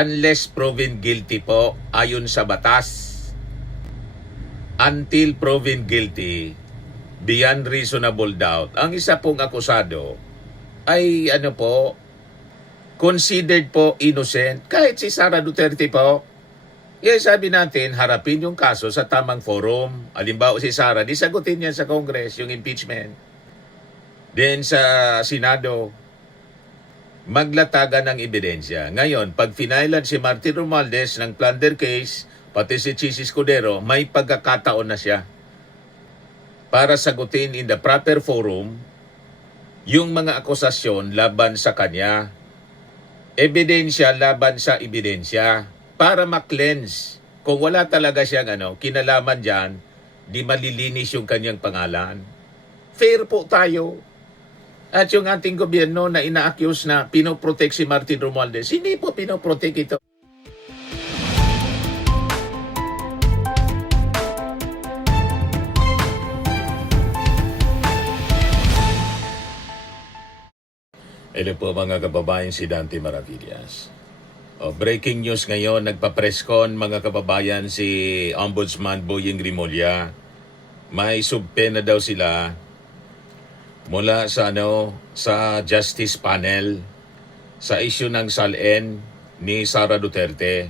unless proven guilty po ayon sa batas. Until proven guilty, beyond reasonable doubt, ang isa pong akusado ay considered po innocent. Kahit si Sara Duterte po, sabi natin, harapin yung kaso sa tamang forum. Halimbawa si Sara, sagutin niya sa Congress yung impeachment. Then sa Senado, maglatagan ng ebidensya. Ngayon, pag finailan si Martin Romualdez ng plunder case, pati si Chis Escudero, may pagkakataon na siya para sagutin in the proper forum yung mga akusasyon laban sa kanya. Ebidensya laban sa ebidensya para ma-cleanse. Kung wala talaga siyang kinalaman dyan, di malilinis yung kanyang pangalan. Fair po tayo. At yung ating gobyerno na ina-accuse na pinoprotect si Martin Romualdez, hindi po pinoprotect ito. Hello po mga kababayan, si Dante Maravillas. Breaking news ngayon, nagpa-presscon mga kababayan si Ombudsman Boyeng Rimulya. May subpena daw sila mula sa sa Justice Panel sa issue ng SALN ni Sara Duterte.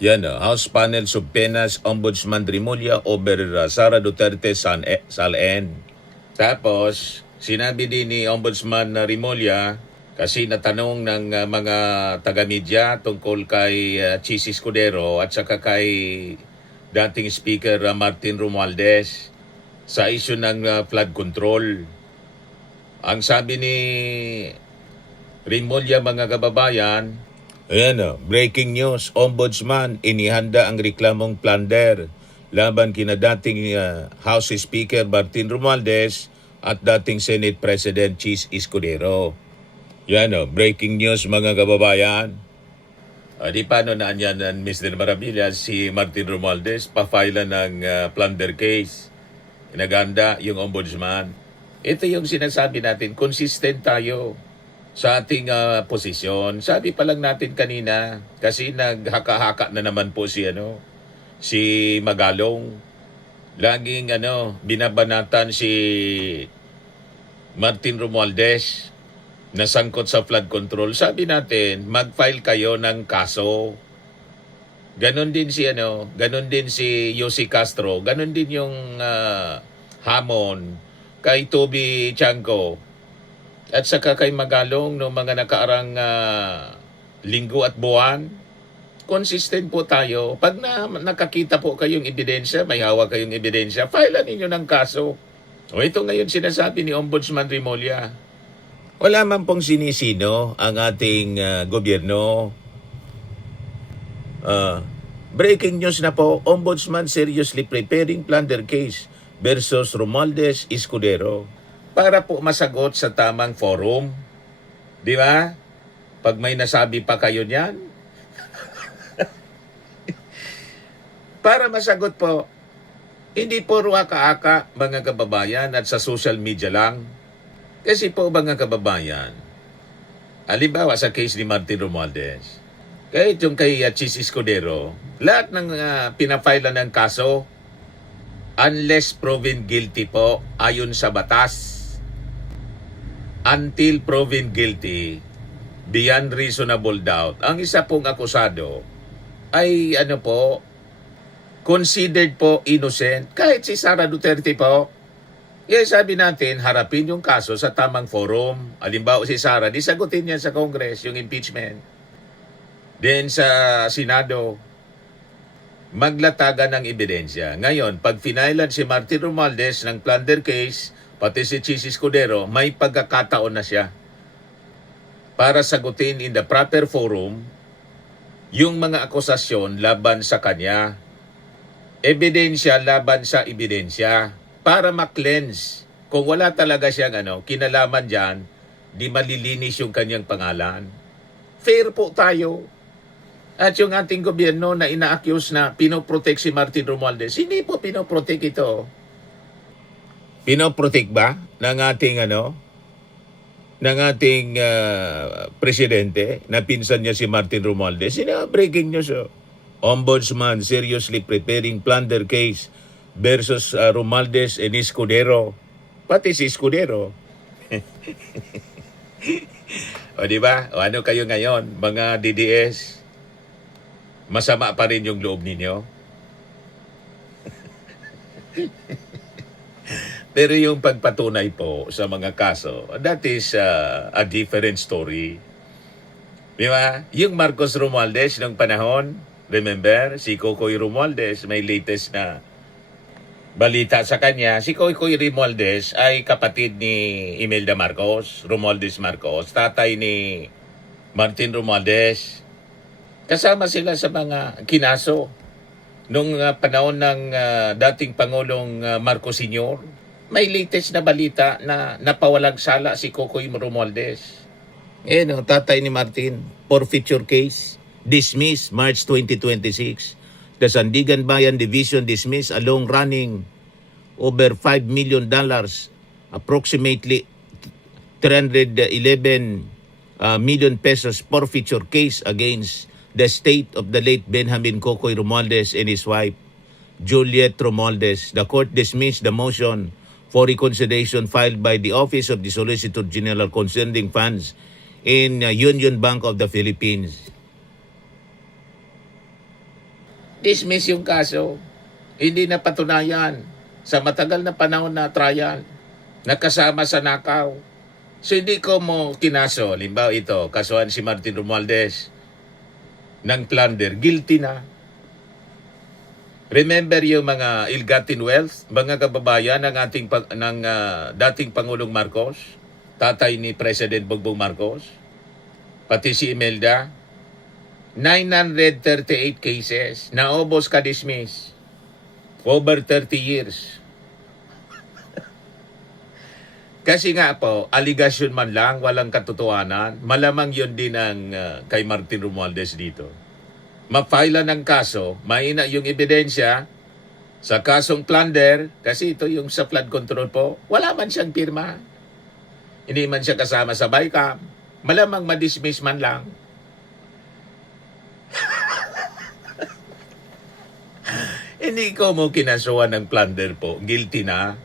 Yan House Panel subpenas Ombudsman Rimulya over Sara Duterte SALN. Tapos sinabi din ni Ombudsman Rimulya, kasi natanong ng mga taga-media tungkol kay Chis Escudero at saka kay dating Speaker Martin Romualdez sa issue ng flood control. Ang sabi ni Rimulya mga kababayan, breaking news, Ombudsman inihanda ang reklamong plunder laban kina dating House Speaker Martin Romualdez at dating Senate President Chis Escudero. Breaking news mga kababayan. Di paano na yan Mr. Maravillas, si Martin Romualdez pa-file ng plunder case. Inaganda yung ombudsman. Ito yung sinasabi natin, consistent tayo sa ating posisyon. Sabi pa lang natin kanina, kasi naghaka-haka na naman po si Magalong. Laging binabanatan si Martin Romualdez na sangkot sa flood control. Sabi natin, mag-file kayo ng kaso. Ganon din si Yossi Castro, ganon din yung hamon kay Toby Chanco at saka kay Magalong no mga nakaarang linggo at buwan. Consistent po tayo. Pag nakakita po kayong ebidensya, may hawak kayong ebidensya, file ninyo ng kaso. Ito ngayon sinasabi ni Ombudsman Rimulya. Wala man pong sinisino ang ating gobyerno. Breaking news na po, Ombudsman seriously preparing plunder case versus Romualdez Escudero para po masagot sa tamang forum. Di ba? Pag may nasabi pa kayo niyan, para masagot po, hindi po ruaka-aka mga kababayan at sa social media lang. Kasi po mga kababayan, halimbawa sa case ni Martin Romualdez, kahit yung kay Chis Escudero, lahat ng pinafile ng kaso, unless proven guilty po ayon sa batas. Until proven guilty, beyond reasonable doubt, ang isa pong akusado ay considered po innocent. Kahit si Sara Duterte po, sabi natin, harapin yung kaso sa tamang forum. Halimbawa si Sara, sagutin niya sa Congress yung impeachment. Then sa Senado, maglatagan ng ebidensya. Ngayon, pag finailan si Martin Romualdez ng plunder case, pati si Chis Escudero, may pagkakataon na siya para sagutin in the proper forum yung mga akusasyon laban sa kanya. Ebidensya laban sa ebidensya para ma-cleanse. Kung wala talaga siyang kinalaman dyan, di malilinis yung kanyang pangalan. Fair po tayo. At yung ating gobyerno na ina-accuse na pinoprotect si Martin Romualdez, hindi po pinoprotect ito. Pinoprotect ba ng ating ng ating presidente, na pinsan niya si Martin Romualdez. Breaking news. Ombudsman seriously preparing plunder case versus Romualdez and Escudero. Pati si Escudero. O di ba? O ano kayo ngayon, mga DDS? Masama pa rin yung loob ninyo? Pero yung pagpatunay po sa mga kaso, that is a different story. Di ba? Yung Marcos Romualdez ng panahon, remember, si Cocoy Romualdez, may latest na balita sa kanya. Si Cocoy Romualdez ay kapatid ni Imelda Marcos, Romualdez Marcos, tatay ni Martin Romualdez. Kasama sila sa mga kinaso nung panahon ng dating Pangulong Marcos Sr. May latest na balita na napawalang sala si Cocoy Romualdez. Tatay ni Martin, forfeiture case, dismissed March 2026. The Sandigan Bayan Division dismissed a long-running over $5 million, approximately 311 million pesos forfeiture case against the estate of the late Benjamin Cocoy Romualdez and his wife, Juliet Romualdez. The court dismissed the motion for reconsideration filed by the Office of the Solicitor General concerning funds in Union Bank of the Philippines. Dismiss yung kaso. Hindi na patunayan sa matagal na panahon na trial. Nakasama sa nakaw. So hindi ko mo kinaso. Limbaw ito, kasuhan si Martin Romualdez ng plunder. Guilty na. Remember yung mga ill-gotten wealth, mga kababayan ng dating Pangulong Marcos, tatay ni President Bongbong Marcos, pati si Imelda, 938 cases, naubos ka-dismiss, over 30 years. Kasi nga po, aligasyon man lang, walang katotohanan, malamang yun din ang kay Martin Romualdez dito. Ma-file ng kaso, mahina yung ebidensya sa kasong plunder, kasi ito yung sa flood control po, wala man siyang pirma. Hindi man siya kasama sa BICAM. Malamang ma-dismiss man lang. Hindi ko mo kinasuhan ng plunder po, guilty na.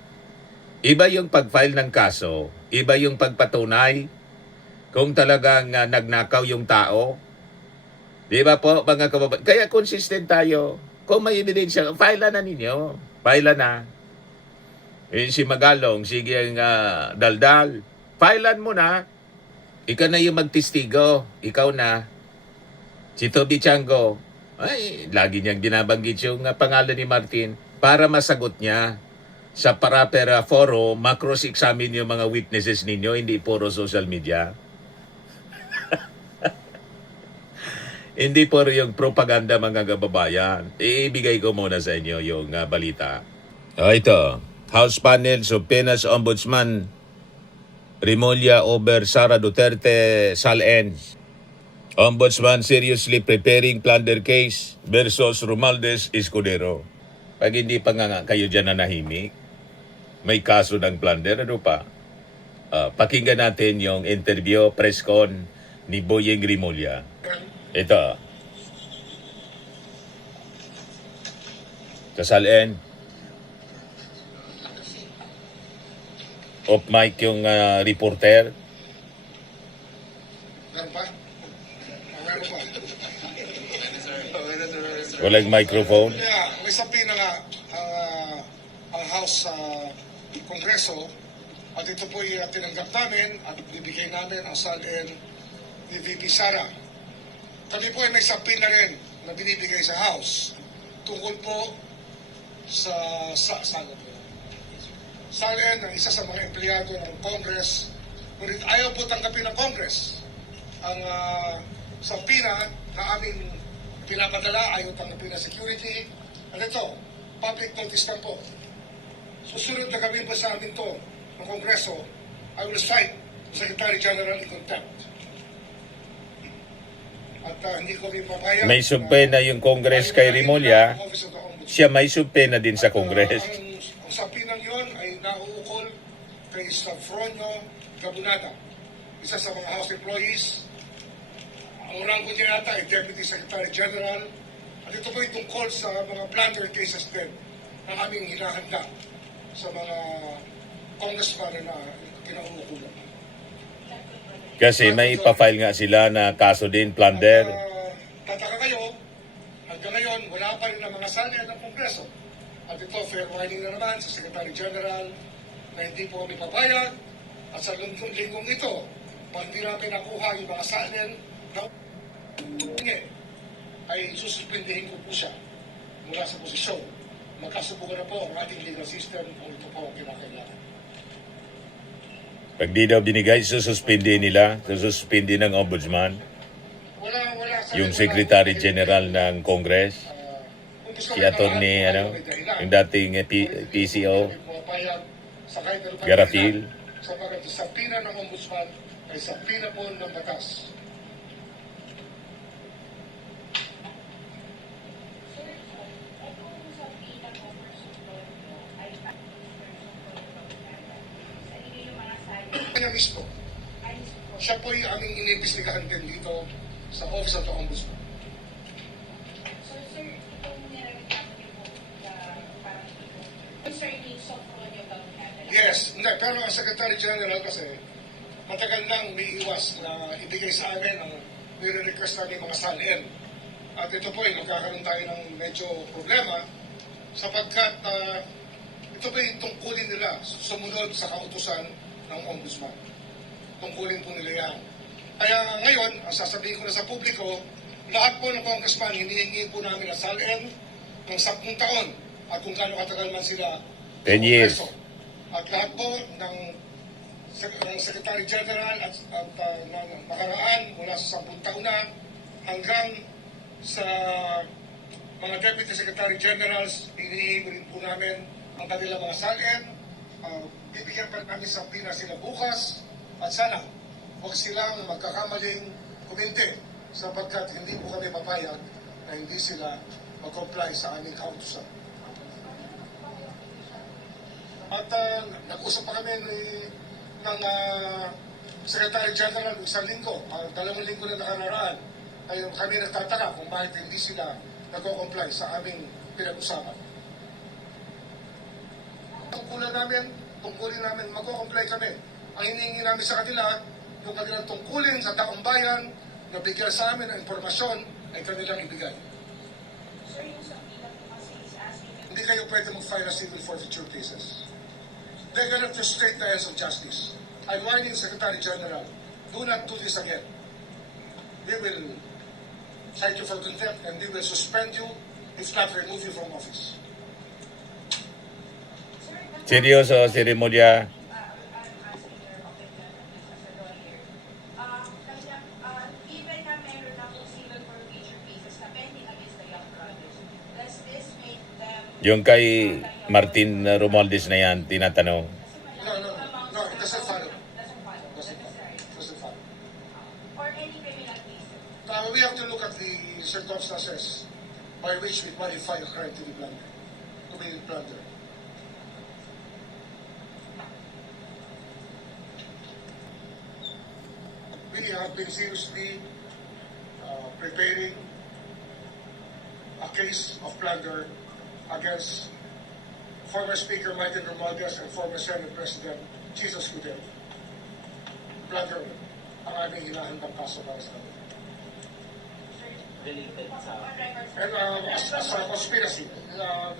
Iba yung pag-file ng kaso, iba yung pagpatunay kung talagang nagnakaw yung tao. Di ba po, mga kababayan? Kaya consistent tayo. Kung may ebidensya, file na ninyo. File na. Si Magalong, sige ang daldal. Filean mo na. Ikaw na yung magtistigo. Ikaw na. Si Toby Chango, ay, lagi niyang binabanggit yung pangalan ni Martin para masagot niya sa proper forum, ma-cross-examine yung mga witnesses ninyo, hindi puro social media. Hindi po yung propaganda, mga kababayan. Ibigay ko muna sa inyo yung balita. Ito, House panel subpoenas Ombudsman Remulla over Sara Duterte Sal-Ens. Ombudsman seriously preparing plunder case versus Romualdez Escudero. Pag hindi pa nga kayo dyan nanahimik, may kaso ng plunder, ano pa? Pakinggan natin yung interview, press con ni Boyeng Remulla. Ito. Sa Sal-En. Off mic yung reporter. Meron pa? Meron pa. Walang microphone. Yeah, may sabi na nga ang House Kongreso at ito po ay tinanggap namin at bibigay namin ang Sal-En ni VP Sara. Kami po ay may sabi na rin na binibigay sa House tungkol po sa Sal-En ang isa sa mga empleyado ng Congress, ngunit ayaw po tanggapin ng Congress ang sapina na aming pinapadala, ayaw tanggapin ng security. At ito, public notice lang po. Susunod na gawin pa sa amin to ng Kongreso, I will cite the Secretary General in contempt. At hindi ko rin papayag. May subpena yung Congress kay Remulla. Siya may subpena din sa Congress. Ang sapinang yun ay nauukol kay Safronio Gabunada isa sa mga House employees. Ang rango niya yata ay Deputy Secretary General. At ito po ay tungkol sa mga plunder cases din na aming hinahanda sa mga congressman na kinauukulan. Kasi may pa-file nga sila na kaso din, plunder. Tataka kayo, hanggang ngayon, wala pa rin ang mga salya ng Kongreso. At ito, fair warning na naman sa Secretary General na hindi po kami papayag. At sa linggong ito, pag hindi namin nakuha yung mga salya ng ay sususpindihin ko po siya mula sa posisyon. Magkasubukan na po ang ating legal system kung ito po ang kinakailangan. Pag di daw binigay, sususpindi nila, sususpindi ng ombudsman, Wala yung Secretary General ng Congress, si Attorney, yung dating PCO, Garafil. Sapagat sa pina ng ombudsman ay sa pina po ng batas. Kaya mismo, siya po yung aming iniimbestigahan din dito sa Office of the Ombudsman. So, sir, itong nireklamo niyo po na parang concerning soft audio ba ginagawa? Yes, hindi, pero ang Secretary General kasi matagal nang may iwas na ibigay sa amin ang nire-request namin mga salin. At ito po ay nagkakaroon tayo ng medyo problema sapagkat ito po yung tungkulin nila sumunod sa kautusan ng Ombudsman. Tungkulin po nila yan. Kaya ngayon, ang sasabihin ko na sa publiko, lahat po ng congressman, hinihingi po namin ang salin ng 10 taon at kung gaano katagal man sila 10 years. Kongreso. At lahat po ng Secretary General at nakaraan mula sa 10 taon na hanggang sa mga Deputy Secretary Generals, hinihingi rin po namin ang kanilang mga salin. Bibigyan pa namin sa pina sila bukas at sana huwag silang magkakamaling kuminte sapagkat hindi po kami papayag na hindi sila mag-comply sa aming kautusan. At nag-usap pa kami ng Secretary General isang linggo, 2 linggo na nakararaan. Ay kami nagtataka kung bakit hindi sila nag-comply sa aming pinag-usapan. Tungkulin namin, mag-comply kami. Ang hinihingi namin sa kanila, yung kanilang tungkulin sa taong bayan na bigyan sa amin ng impormasyon ay kanilang ibigay. Sir, yung sa pila po kasi is asking if Hindi kayo pwede mag-file a civil forfeiture cases. They're gonna frustrate the ends of justice. I'm warning Secretary General, do not do this again. We will cite you for contempt and we will suspend you, if not remove you from office. Seryoso, seremonya. I'm asking your opinion as a lawyer. Given na meron na po civil forfeiture cases na pending against the Young Brothers, does this make them... Yung kay Martin Romualdez na yan, tinatanong. No, it doesn't follow. Doesn't follow. Doesn't follow. Or any criminal cases. We have to look at the circumstances by which we qualify a crime to be plunder. We have been seriously preparing a case of plunder against former Speaker Martin Romualdez and former Senate President Jesus Escudero. Plunder ang aming hinahandang kaso para sa kanila. Related sa And as a conspiracy,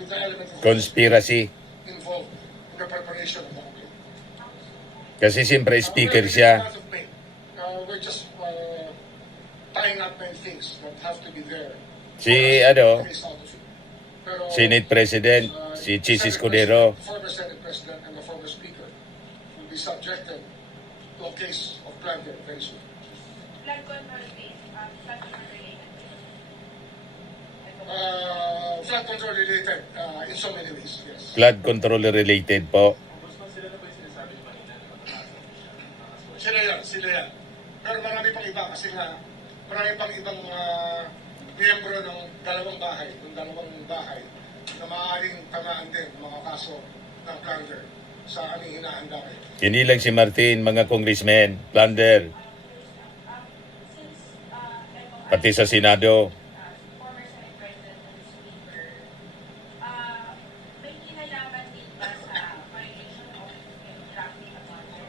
with the element of Conspiracy. involved in the preparation of the complaint. Kasi siyempre speaker siya. We're just tying up many things that have to be there. Si, Pero, Senate President, si Jesus Escudero. The former Senate President and the former Speaker will be subjected to a case of plunder very soon. Flood control case, flood control related. Flood control related in so many ways, yes. Flood control related po. Ombudsman, sila na ba yung sinasabi ni Manila na Sila yan. Pero marami pang iba kasi nga marami pang ibang miyembro ng dalawang bahay na maaaring tamaan din ng mga kaso ng plunder. sa aming hinahanda ngayon. Hindi lang si Martin, mga congressmen, plunder, pati sa Senado. Former Senate President and Speaker, may kinalaman din ba sa violation of drafting a budget?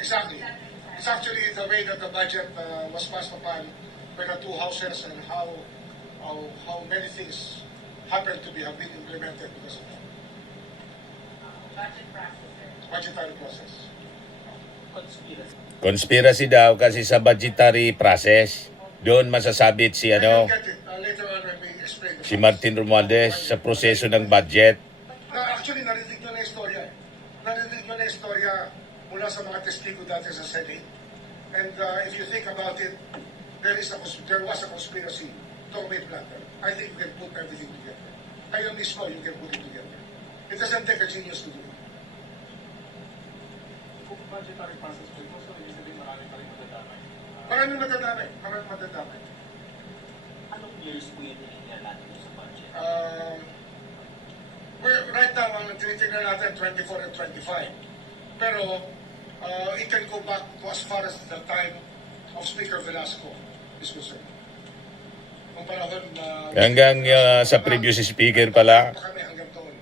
Exactly. It's actually the way that the budget was passed upon by the two houses and how many things happened to have been implemented because of that Budget process, sir. budgetary process. Conspiracy. Conspiracy daw kasi sa budgetary process, doon masasabit si You'll get it later on when we explain the si facts. Martin Romualdez sa proseso ng budget. Actually, narinig nyo na yung istorya. Narinig nyo na yung istorya mula sa mga testigo dati sa Senate. And if you think about it, there was a conspiracy to commit blunder. I think you can put everything together. Kayo mismo, you can put it together. It doesn't take a genius to do it. Kung budgetary process po ito, so ibig sabihin marami pa rin madadamay. Maraming madadamay. Maraming madadamay. Anong years po yun natin sa budget? Right now, ang tinitingnan natin 24 and 25. Pero it can go back to as far as the time of Speaker Velasco is concerned. Nung panahon na... Hanggang sa previous speaker pala, Kami hanggang doon.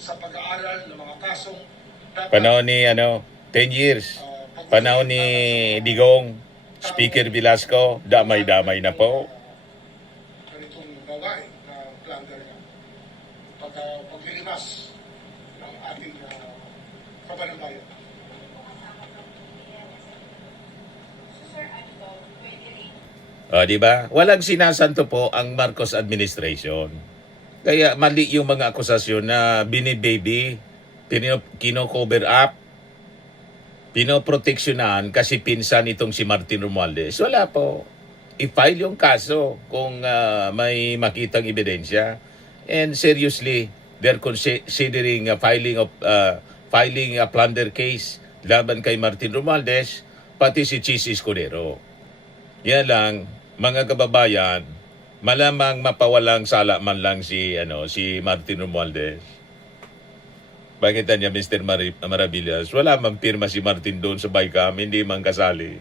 Sa pag-aaral ng mga kasong... dapat, panahon ni 10 years, panahon ni Digong, Speaker Velasco, damay-damay na po. ganitong babae na plunder niya. Paglilimas ng ating kabanambayan. So, sir, ano to? Pwede rin. Di ba? Walang sinasanto po ang Marcos administration. Kaya mali yung mga akusasyon na binibaby, kino-cover up, pinoproteksyonan kasi pinsan itong si Martin Romualdez. Wala po. I-file yung kaso kung may makitang ebidensya. And seriously, they're considering filing a plunder case laban kay Martin Romualdez, pati si Chis Escudero. Yan lang, mga kababayan, malamang mapawalang sala man lang si Martin Romualdez. Bakit niya, Mr. Maravillas? Wala mang pirma si Martin doon sa BICAM, hindi man kasali.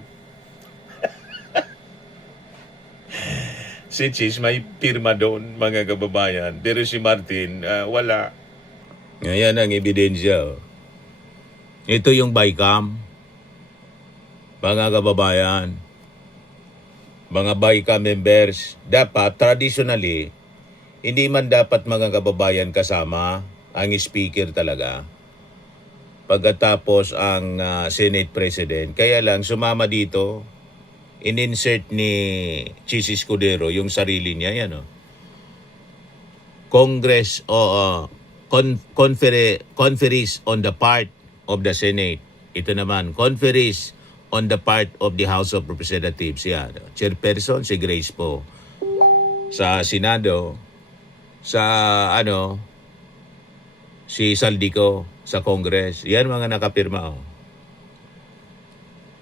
Si Chis may pirma doon, mga kababayan. Pero si Martin, wala. Ngayon ang ebidensya. Oh. Ito yung BICAM. Mga kababayan, mga BICAM members, dapat traditionally, hindi man dapat mga kababayan kasama ang speaker talaga. Pagkatapos ang Senate President. Kaya lang, sumama dito, in-insert ni Chis Escudero yung sarili niya. Yan, oh. Congress o conferees on the part of the Senate. Ito naman, conferees on the part of the House of Representatives. Yan. Chairperson, si Grace po. Sa Senado, sa si Saldico sa Congress. Yan mga nakapirma. Oh.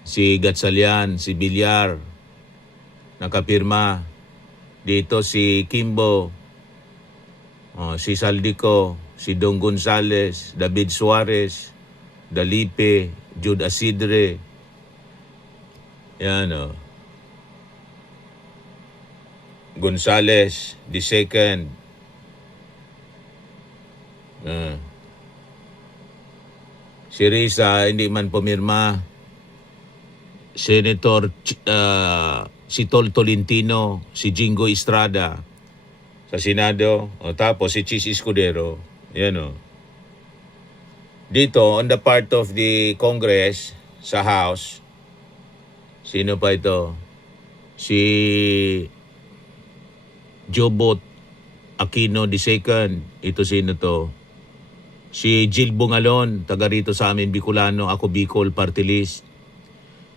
Si Gatsalian, si Villar, nakapirma. Dito si Kimbo, si Saldico, si Dong Gonzales, David Suarez, Dalipe, Jude Asidre. Yan o. Gonzales, the second. Si Risa, hindi man pumirma. Senator si Tol Tolentino, si Jingo Estrada sa Senado, o tapos si Chis Escudero. Yan o. Dito, on the part of the Congress, sa House, sino pa ito? Si Jobot Aquino II. Ito sino to? Si Jill Bungalon, taga rito sa amin Bicolano, ako Bicol Party List.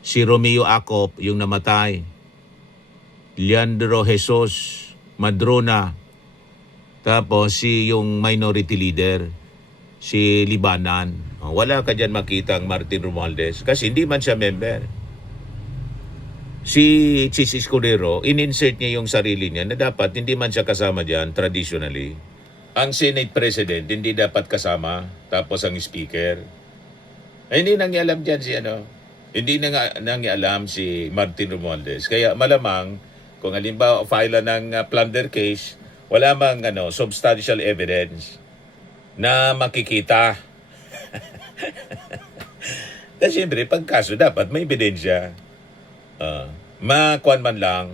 Si Romeo Acop, yung namatay. Leandro Jesus Madrona. Tapos yung minority leader, si Libanan. Wala ka dyan makita ang Martin Romualdez kasi hindi man siya member. Si Chis Escudero, in-insert niya yung sarili niya na dapat hindi man siya kasama dyan traditionally. Ang Senate President hindi dapat kasama, tapos ang Speaker. Ay, hindi nangialam dyan si ano. Hindi na nga nangialam si Martin Romualdez. Kaya malamang, kung halimbawa file ng plunder case, wala mang substantial evidence na makikita. Kasi siyempre, pag kaso, dapat may ebidensya. Makuan man lang,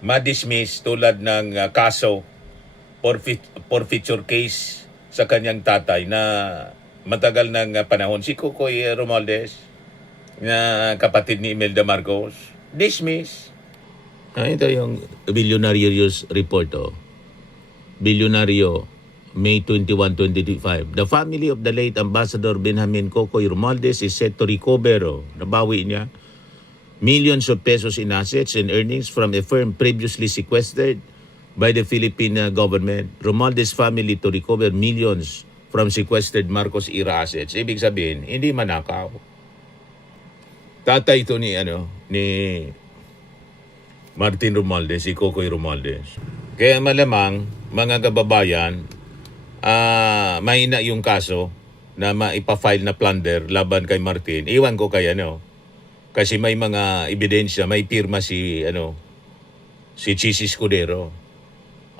ma-dismiss tulad ng kaso forfeiture case sa kanyang tatay na matagal ng panahon. Si Kukoy Romualdez, na kapatid ni Imelda Marcos, dismiss. Ito yung Billionaire News report. Billionario, May 21, 2025. The family of the late Ambassador Benjamin Kokoy Romualdez is set to recover, nabawi niya, millions of pesos in assets and earnings from a firm previously sequestered by the Philippine government. Romualdez family to recover millions from sequestered Marcos era assets. Ibig sabihin, hindi manakaw. Tatay ito ni Martin Romualdez, si Kokoy Romualdez. Kaya malamang, mga kababayan, mahina yung kaso na maipafile na plunder laban kay Martin. Iwan ko kay kasi may mga ebidensya, may pirma si Chis Escudero.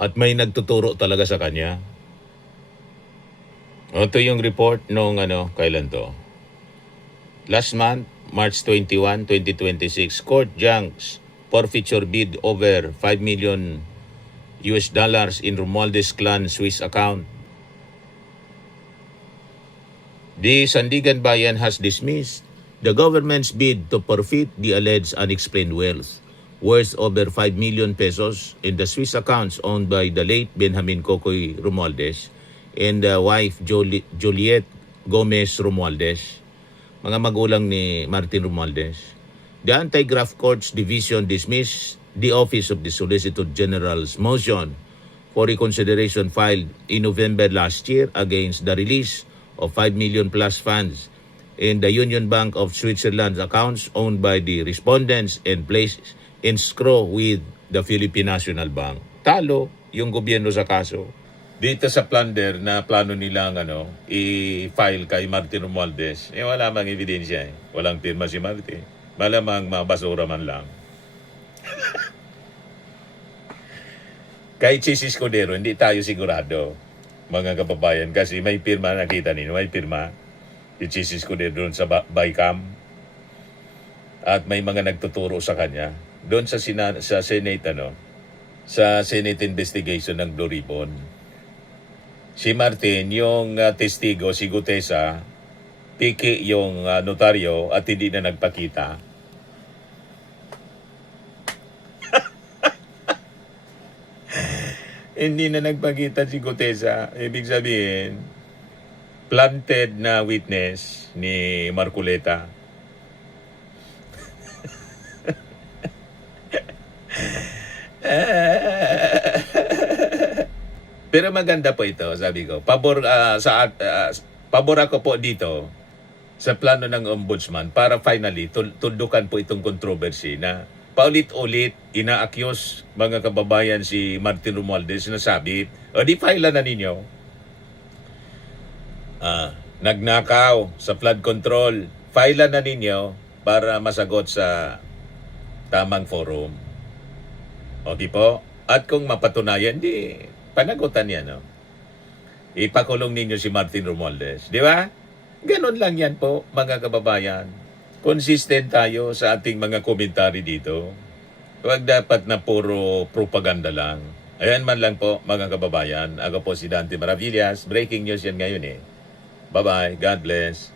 At may nagtuturo talaga sa kanya. Ito yung report nung kailan to? Last month, March 21, 2026, court junks forfeiture bid over $5 million in Romualdez clan Swiss account. The Sandigan Bayan has dismissed the government's bid to forfeit the alleged unexplained wealth worth over 5 million pesos in the Swiss accounts owned by the late Benjamin Kokoy Romualdez and the wife Juliet Gomez Romualdez, mga magulang ni Martin Romualdez. The Anti-Graft Courts Division dismissed the Office of the Solicitor General's motion for reconsideration filed in November last year against the release of 5 million plus funds in the Union Bank of Switzerland's accounts owned by the respondents and placed in escrow with the Philippine National Bank. Talo yung gobyerno sa kaso. Dito sa plunder na plano nilang i-file kay Martin Romualdez, wala mang ebidensya. Walang pirma si Martin. Malamang mabasura man lang. Kay Chis Escudero, hindi tayo sigurado, mga kababayan, kasi may pirma, nakita ninyo, may pirma. Si Chis Escudero doon sa Baykam. At may mga nagtuturo sa kanya. Doon sa Senate, sa Senate investigation ng Blue Ribbon. Si Martin, yung testigo, si Gutesa, piki yung notaryo at hindi na nagpakita. Hindi na nagpakita si Gutesa. Ibig sabihin, planted na witness ni Marcoleta. Pero maganda po ito, sabi ko. Pabor ako po dito sa plano ng ombudsman para finally tundukan po itong controversy na paulit-ulit ina-accuse mga kababayan si Martin Romualdez na sabi, o di file na ninyo. Nagnakaw sa flood control. File na ninyo para masagot sa tamang forum. Okay po? At kung mapatunayan, di panagutan yan, ipakulong ninyo si Martin Romualdez. Di ba? Ganon lang yan po, mga kababayan. Consistent tayo sa ating mga komentary dito. Huwag dapat na puro propaganda lang. Ayan man lang po, mga kababayan. Ako po si Dante Maravillas. Breaking news yan ngayon Bye-bye. God bless.